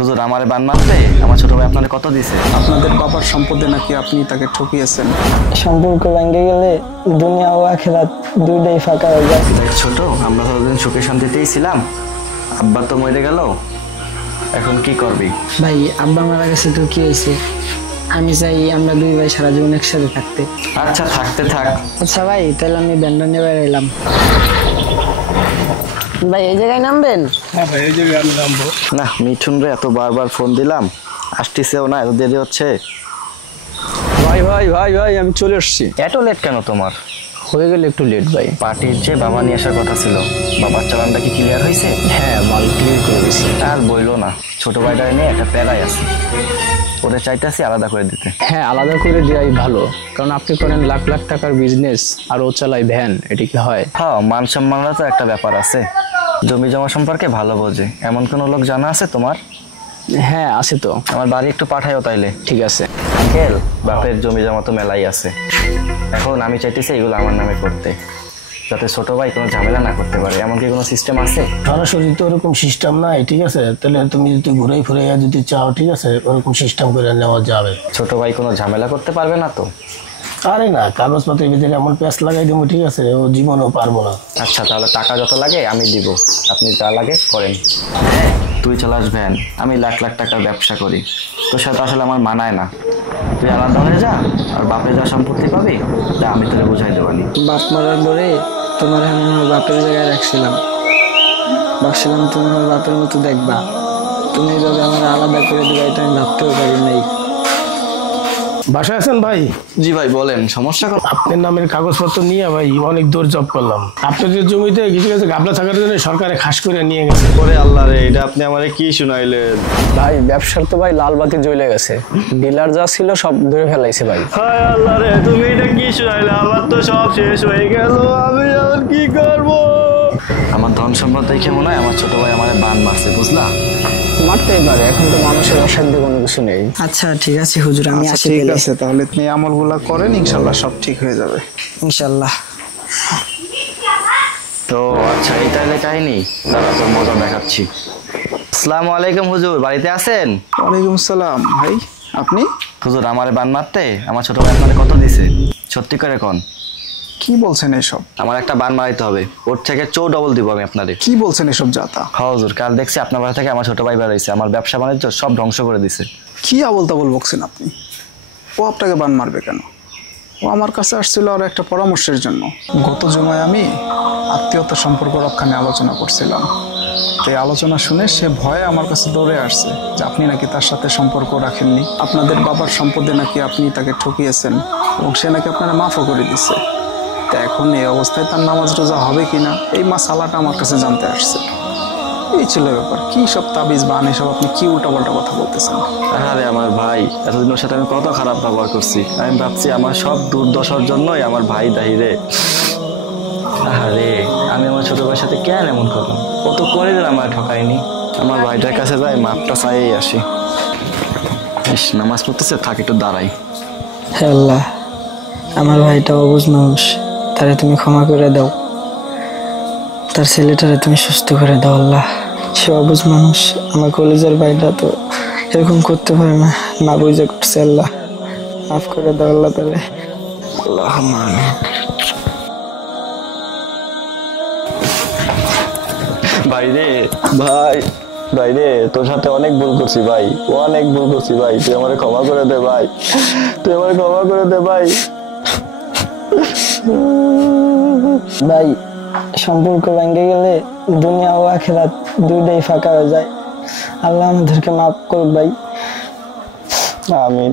হুজুর আমারে বান মারতে আমার ছোট ভাই আপনাদের কত দিছে? আপনাদের বাবার সম্পদে নাকি আপনি তাকে ঠকিয়েছেন। সম্পর্ক ভেঙে গেলে দুনিয়া ও আখিরাত দুইটাই ফাঁকা হয়ে যায়। ছোট, আমরা ততদিন সুখে শান্তিতেই ছিলাম, আব্বা তো মরে গেল, এখন কি করবি? ভাই আব্বা মারা গেছে তো কি হয়েছে, আমি চাই আমরা দুই ভাই সারা জীবন একসাথে থাকতে। আচ্ছা থাকতে থাক। আচ্ছা ভাই, তাহলে আমি ব্যান্ডন নিয়ে বাইরে এলাম। ভাই এই জায়গায় নামবেন? হ্যাঁ ভাই, এই জায়গায় আমি নামবো। না মিঠুন রে এত বারবার ফোন দিলাম, আসতেছেও না, এত দেরি হচ্ছে। ভাই ভাই ভাই ভাই আমি চলে এসেছি। এত লেট কেন তোমার? হয়ে গেলে একটু লেট ভাই। পার্টির যে বাবা নিয়ে আসার কথা ছিল, বাবার চালানটা কি ক্লিয়ার হয়েছে? হ্যাঁ, মাল ক্লিয়ার করে দিছি। আর বইলো না, ছোট ভাইটারে নিয়ে একটা প্যারাই আছে, ওদের চাইতেছি আলাদা করে দিতে। হ্যাঁ, আলাদা করে দেওয়াই ভালো, কারণ আপনি করেন লাখ লাখ টাকার বিজনেস আর ও চালায় ভ্যান, এটা কি হয়? হ্যাঁ, মান সম্মানের তো একটা ব্যাপার আছে। জমি জমা সম্পর্কে ভালো বোঝে, এমন কোনো লোক জানা আছে তোমার? হ্যাঁ আছে তো। আমার বাড়ি একটু পাঠাইও তাইলে। ঠিক আছে। আঙ্কেল, বাপের জমি জমা তো মেলাই আছে, এখন আমি চাইতেছি এগুলো আমার নামে করতে, যাতে ছোট ভাই কোনো ঝামেলা না করতে পারে। এমন কি কোনো সিস্টেম আছে? সরাসরি তো ওরকম সিস্টেম নাই, ঠিক আছে? তাহলে তুমি যদি ঘুরে ফিরে যদি চাও, ঠিক আছে, ওরকম সিস্টেম করে নেওয়া যাবে। ছোট ভাই কোনো ঝামেলা করতে পারবে না তো? আরে না, কাগজপত্রের ভিতরে এমন প্যাঁচ লাগাই দেবো, ঠিক আছে, ও জীবনও পারবো না। আচ্ছা তাহলে টাকা যত লাগে আমি দিব, আপনি যা লাগে করেন। হ্যাঁ, তুই চালাস ভ্যান, আমি লাখ লাখ টাকার ব্যবসা করি, তোর সাথে আসলে আমার মানায় না। তুই আলাদা হয়ে যা, আর বাপে যা সম্পত্তি পাবি তা আমি তোকে বুঝাই দেবানি। বাপ মারার পরে তোমার আমি আমার বাপের জায়গায় রাখছিলাম, ভাবছিলাম তুমি আমার বাপের মতো দেখবা, তুমি এইভাবে আমার আলাদা করে দিবা এটা আমি ভাবতেও পারি নাই। বাসায় আছেন ভাই? জি ভাই বলেন, সমস্যা কর। আপনার নামের কাগজপত্র নিয়ে ভাই অনেক দূর জব করলাম। আপনাদের জমিতে কিছু কিছু গাবলা থাকার জন্য সরকারে খাস করে নিয়ে গেছে। ওরে আল্লাহ রে, এটা আপনি আমারে কি শুনাইলেন? ভাই ব্যবসার তো ভাই লাল বাতি জ্বলে গেছে, ডিলার যা ছিল সব ধরে ফেলাইছে ভাই। হায় আল্লাহ রে, তুমি এটা কি শুনাইলে? আমার তো সব শেষ হয়ে গেল, আমি এখন কি করব? আমার ধন সম্পদ দেখে মনে হয় আমার ছোট ভাই আমার বান মারছে, বুঝলা? মারতেই পারে, এখন তো মানুষের অসাধ্য কোনো কিছু নেই। আচ্ছা ঠিক আছে হুজুর, আমি আসি। ঠিক তাহলে। আছে, তাহলে আপনি আমলগুলা করেন, ইনশাল্লাহ সব ঠিক হয়ে যাবে। ইনশাল্লাহ। তো আচ্ছা এই তাহলে কাহিনী, দাঁড়া তোর মজা দেখাচ্ছি। আসসালামু আলাইকুম হুজুর, বাড়িতে আছেন? ওয়ালাইকুম সালাম। ভাই আপনি? হুজুর আমারে বান মারতে আমার ছোট ভাই আপনারে কত দিছে? সত্যি করে কোন। কি বলছেন এসব? আমার একটা বান মারাইতে হবে, ওর থেকে ডবল দিব আমি আপনাদের। কি বলছেন এসব যাতা? হ্যাঁ হুজুর, কাল দেখছি আপনার বাসা থেকে আমার ছোট ভাই বেরোইছে, আমার ব্যবসা বাণিজ্য সব ধ্বংস করে দিছে। কি আবল তাবল বকছেন আপনি? ও আপনাকে বান মারবে কেন? ও আমার কাছে আসছিল আর একটা পরামর্শের জন্য। গত জমায় আমি আত্মীয়তার সম্পর্ক রক্ষা নিয়ে আলোচনা করছিলাম, তো এই আলোচনা শুনে সে ভয়ে আমার কাছে দৌড়ে আসছে যে আপনি নাকি তার সাথে সম্পর্ক রাখেননি, আপনাদের বাবার সম্পদে নাকি আপনি তাকে ঠকিয়েছেন, এবং সে নাকি আপনারা মাফও করে দিচ্ছে। তা এখন এই অবস্থায় তার নামাজ রোজা হবে কিনা এই মাসালাটা আমার কাছে জানতে আসছে। এই ছিল ব্যাপার। কি সব তাবিজ বান এসব আপনি কি উল্টাপাল্টা কথা বলতেছেন? আরে আমার ভাই, এতদিন ওর সাথে আমি কত খারাপ ব্যবহার করছি, আমি ভাবছি আমার সব দুর্দশার জন্যই আমার ভাই দায়ী রে। আরে আমি আমার ছোট ভাইয়ের সাথে কেন এমন করলাম? ও তো করে দিল, আমার ঠকায়নি। আমার ভাইটার কাছে যাই, মাপটা চাইই আসি। ইস, নামাজ পড়তেছে, থাক একটু দাঁড়াই। হে আল্লাহ, আমার ভাইটা অবুঝ মানুষ, তারে তুমি ক্ষমা করে দাও, তার ছেলেটারে তুমি সুস্থ করে দাও আল্লাহ। সে অবুঝ মানুষ, আমার কলেজের ভাইটা তো এরকম করতে পারে না, না বুঝে করছে, আল্লাহ মাফ করে দাও আল্লাহ তারে। আল্লাহ মান। ভাই রে, ভাই ভাই রে, তোর সাথে অনেক ভুল করছি ভাই, অনেক ভুল করছি ভাই, তুই আমারে ক্ষমা করে দে ভাই, তুই আমারে ক্ষমা করে দে ভাই। ভাই সম্পর্ক ভেঙে গেলে দুনিয়া ও আখিরাত দুইটাই ফাঁকা হয়ে যায়, আল্লাহ আমাদেরকে মাফ করুক ভাই। আমিন।